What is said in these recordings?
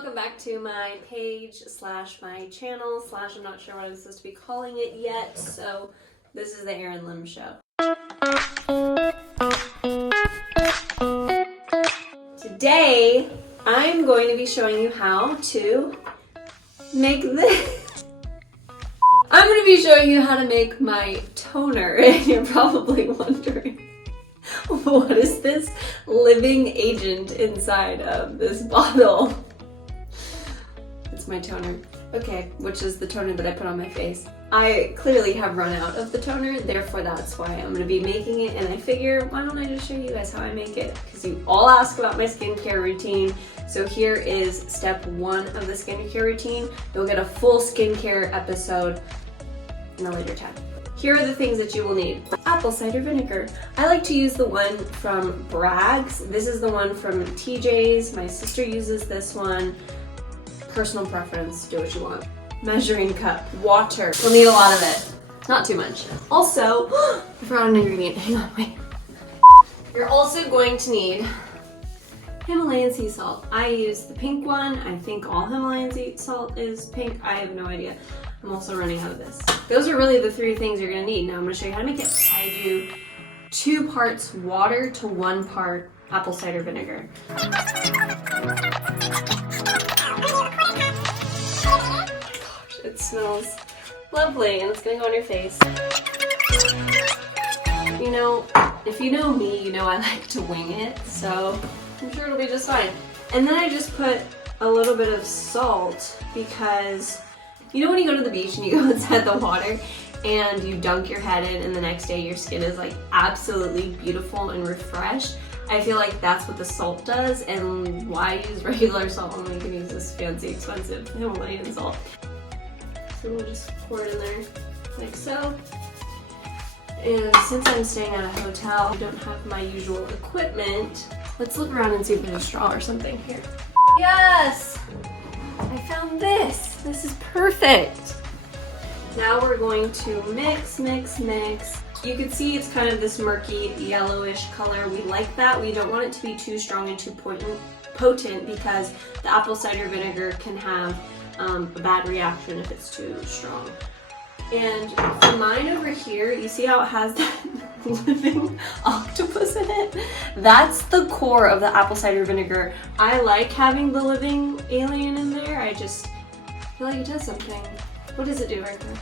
welcome back to my page slash my channel slash I'm not sure what I'm supposed to be calling it yet. So this is the Erin Lim show. Today I'm going to be showing you how to make this. I'm going to be showing you how to make my toner, and you're probably wondering, what is this living agent inside of this bottle? It's my toner. Okay, which is the toner that I put on my face. I clearly have run out of the toner, therefore that's why I'm going to be making it, and I figure, why don't I just show you guys how I make it? Because you all ask about my skincare routine. So here is step 1 of the skincare routine. You'll get a full skincare episode in a later time. Here are the things that you will need. Apple cider vinegar. I like to use the one from Bragg's. This is the one from TJ's. My sister uses this one. Personal preference, do what you want. Measuring cup, water. We'll need a lot of it, not too much. Also, I forgot an ingredient, hang on, wait. You're also going to need Himalayan sea salt. I use the pink one. I think all Himalayan sea salt is pink. I have no idea. I'm also running out of this. Those are really the 3 things you're gonna need. Now I'm gonna show you how to make it. I do 2 parts water to 1 part apple cider vinegar. It smells lovely, and it's gonna go on your face. You know, if you know me, you know I like to wing it, so I'm sure it'll be just fine. And then I just put a little bit of salt because, you know when you go to the beach and you go inside the water and you dunk your head in and the next day your skin is like absolutely beautiful and refreshed? I feel like that's what the salt does, and why use regular salt when we can use this fancy expensive Himalayan salt? So we'll just pour it in there like so. And since I'm staying at a hotel, I don't have my usual equipment. Let's look around and see if there's a straw or something here. Yes! I found this. This is perfect. Now we're going to mix, mix, mix. You can see it's kind of this murky yellowish color. We like that. We don't want it to be too strong and too potent because the apple cider vinegar can have a bad reaction if it's too strong. And for mine over here, you see how it has that living octopus in it? That's the core of the apple cider vinegar. I like having the living alien in there. I just feel like it does something. What does it do right there?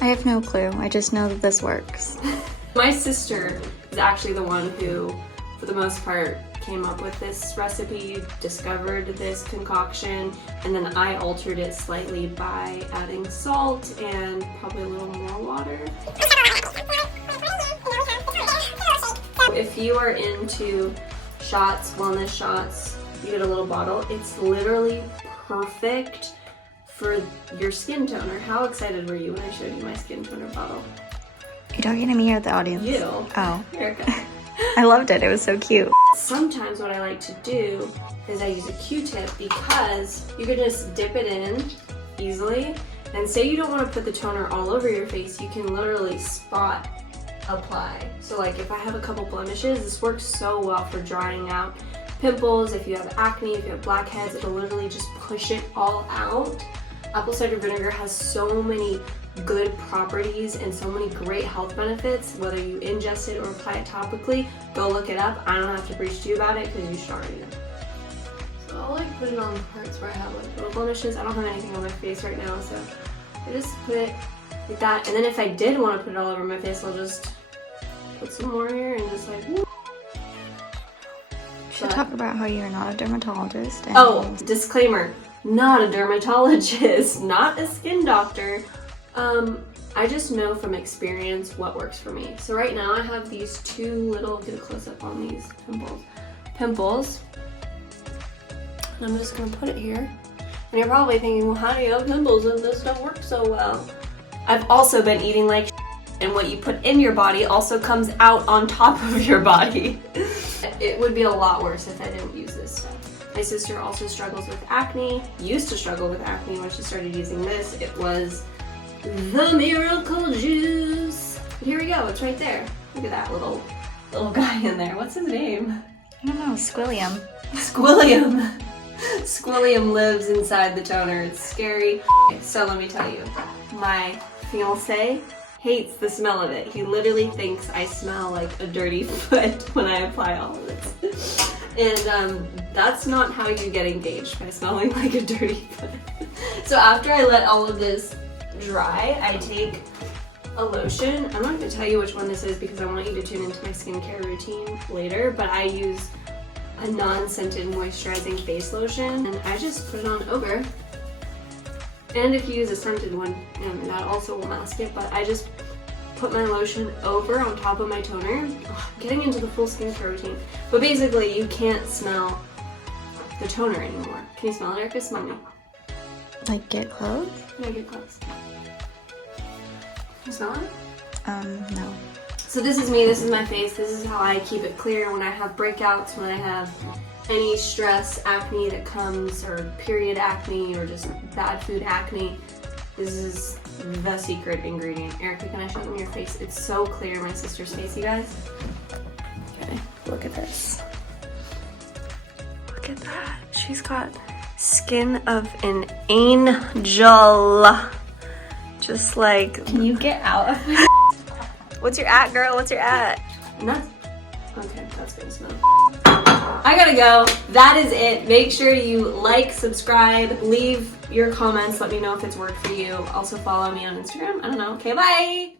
I have no clue. I just know that this works. My sister is actually the one who, for the most part, came up with this recipe, discovered this concoction, and then I altered it slightly by adding salt and probably a little more water. If you are into shots, wellness shots, you get a little bottle. It's literally perfect for your skin toner. How excited were you when I showed you my skin toner bottle? Are you talking to me or the audience? You. Oh. Erica. I loved it. It was so cute. Sometimes what I like to do is I use a Q-tip because you can just dip it in easily. And say you don't want to put the toner all over your face, you can literally spot apply. So like if I have a couple blemishes, this works so well for drying out pimples. If you have acne, if you have blackheads, it'll literally just push it all out. Apple cider vinegar has so many good properties and so many great health benefits, whether you ingest it or apply it topically. Go look it up. I don't have to preach to you about it because you should already know. So I'll like put it on the parts where I have like little blemishes. I don't have anything on my face right now, so I just put it like that. And then if I did want to put it all over my face, I'll just put some more here and just like whoop. We should talk about how you're not a dermatologist. And oh, disclaimer. Not a dermatologist, not a skin doctor. I just know from experience what works for me. So right now I have these 2 little, get a close up on these pimples. And I'm just gonna put it here. And you're probably thinking, well, how do you have pimples if this don't work so well? I've also been eating like and what you put in your body also comes out on top of your body. It would be a lot worse if I didn't use this stuff. My sister also struggles with acne, used to struggle with acne when she started using this. It was the miracle juice. But here we go, it's right there. Look at that little guy in there. What's his name? I don't know, Squilliam. Squilliam. Squillium lives inside the toner. It's scary. So let me tell you, my fiance hates the smell of it. He literally thinks I smell like a dirty foot when I apply all of this. And that's not how you get engaged, by smelling like a dirty foot. So after I let all of this dry, I take a lotion. I'm not going to tell you which one this is because I want you to tune into my skincare routine later, but I use a non-scented moisturizing face lotion and I just put it on over. And if you use a scented one, that also will mask it, but I just put my lotion over on top of my toner. Oh, I'm getting into the full skincare routine. But basically, you can't smell the toner anymore. Can you smell it, Erica? Smell me. Like, get close? Yeah, get close. Can you smell it? No. So this is me, this is my face, this is how I keep it clear when I have breakouts, when I have any stress, acne that comes, or period acne, or just bad food acne. This is the secret ingredient. Erica, can I show them your face? It's so clear, my sister's face, you guys. Okay, look at this. Look at that. She's got skin of an angel. Just like... Can you get out of me? What's your at, girl? What's your at? Nuts. Okay, that's gonna smell. I gotta go. That is it. Make sure you like, subscribe, leave your comments. Let me know if it's worked for you. Also follow me on Instagram. I don't know. Okay, bye.